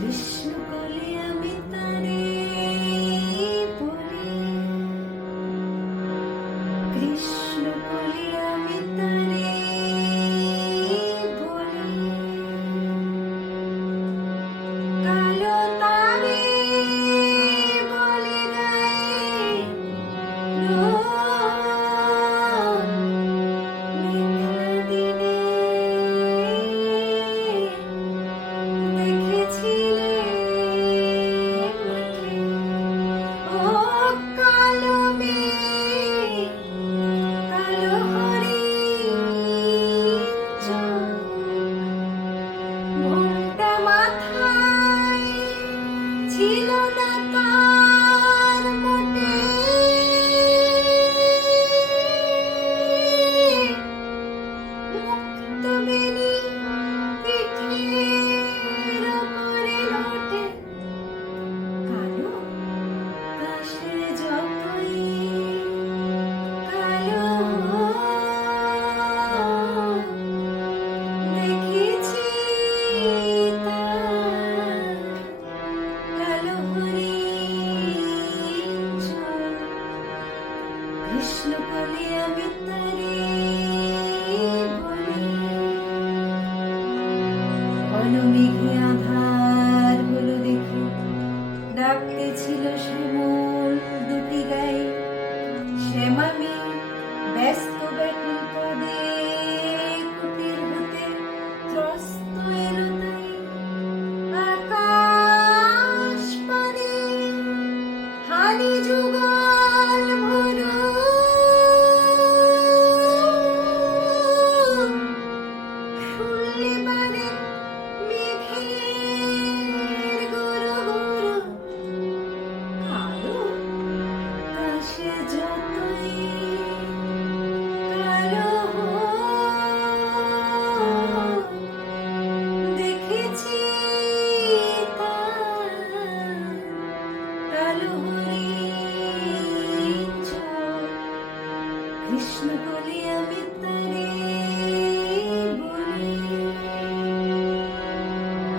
কৃষ্ণ বলে আমি তারে বলি, কৃষ্ণ বলে আমি তারে বলি, কালো তারে বলে গায়ে রোদ মেঘলা দিনে দেখেছিলে মাঠে, ও কালো মেঘ, কালো হরিণ চোখ, ঘোমটা মাথায় ছিল না তার মোটে, মুক্ত বেনি পিঠের ওপরে লোটে, কালো কাশে যতই কালো দেখেছি তার কালো হরিণ চোখ, কৃষ্ণ বলে আমি তারে বলি, অনমেঘে আধার হলো দেখে ডাকতেছিল শ্যামল দুটি গায়ে, শ্যামামি ব্যস্ত ব্যাকুল পদে কুটির হতে ত্রস্ত এলো তাই, আকাশ পানে হানি যুগল ভরু, শুনলে বারে মেঘের গুরু গুরু, কালো কাশে যতই কালো দেখেছি তার কালো হরিণ চোখ, কৃষ্ণ বলে আমি তারে বলি,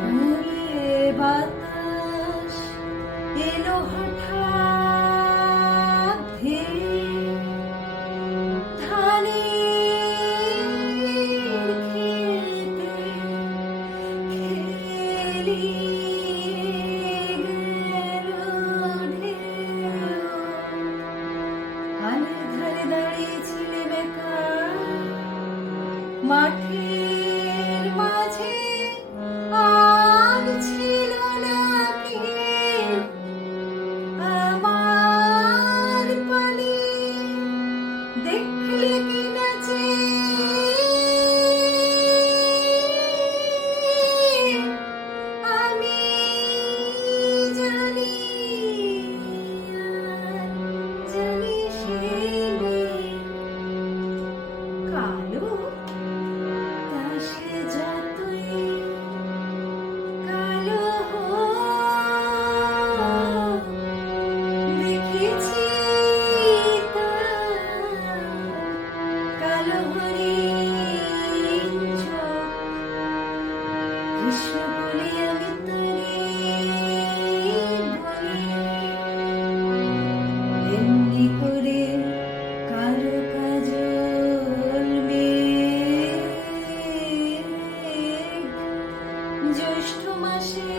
ঘুরে বাতাস এলো হঠাৎ ধেয়ে, ধানের খেতে খেলিয়ে গেল ঢেউ, হালের ধারে দাঁড়িয়েছিলে বেকার, মাঠের মাঝে আর ছিল না কেউ, আমার পানে দেখলে কি নাচে, আমি জানি আর জানি সে নেই, কালো কাশে যতই কালো দেখেছি তার কালো হরিণ চোখ, কৃষ্ণ বলে আমি তারে বলি, এমনি করে কালো কাজল মেঘ জ্যৈষ্ঠ মাসে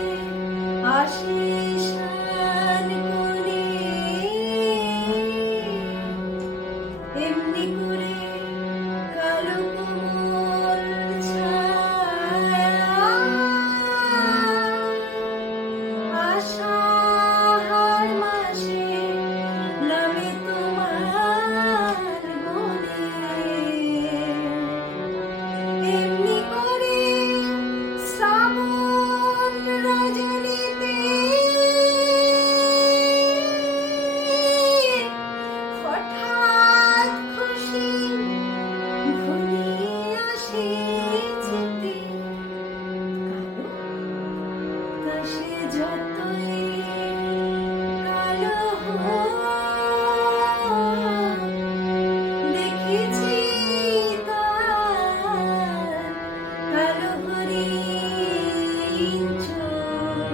আসে শান করে, এমনি করে কালো কোমল ছায়া আষাঢ় মাসে নামে তোমার মনে, এমনি করে শ্রাবণ রজনীতে হঠাৎ খুশি ঘনিয়ে আসে যেতে, কালো কাশে যতই কালো দেখেছি তার কালো হরিণ চোখ,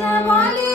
আশা বলে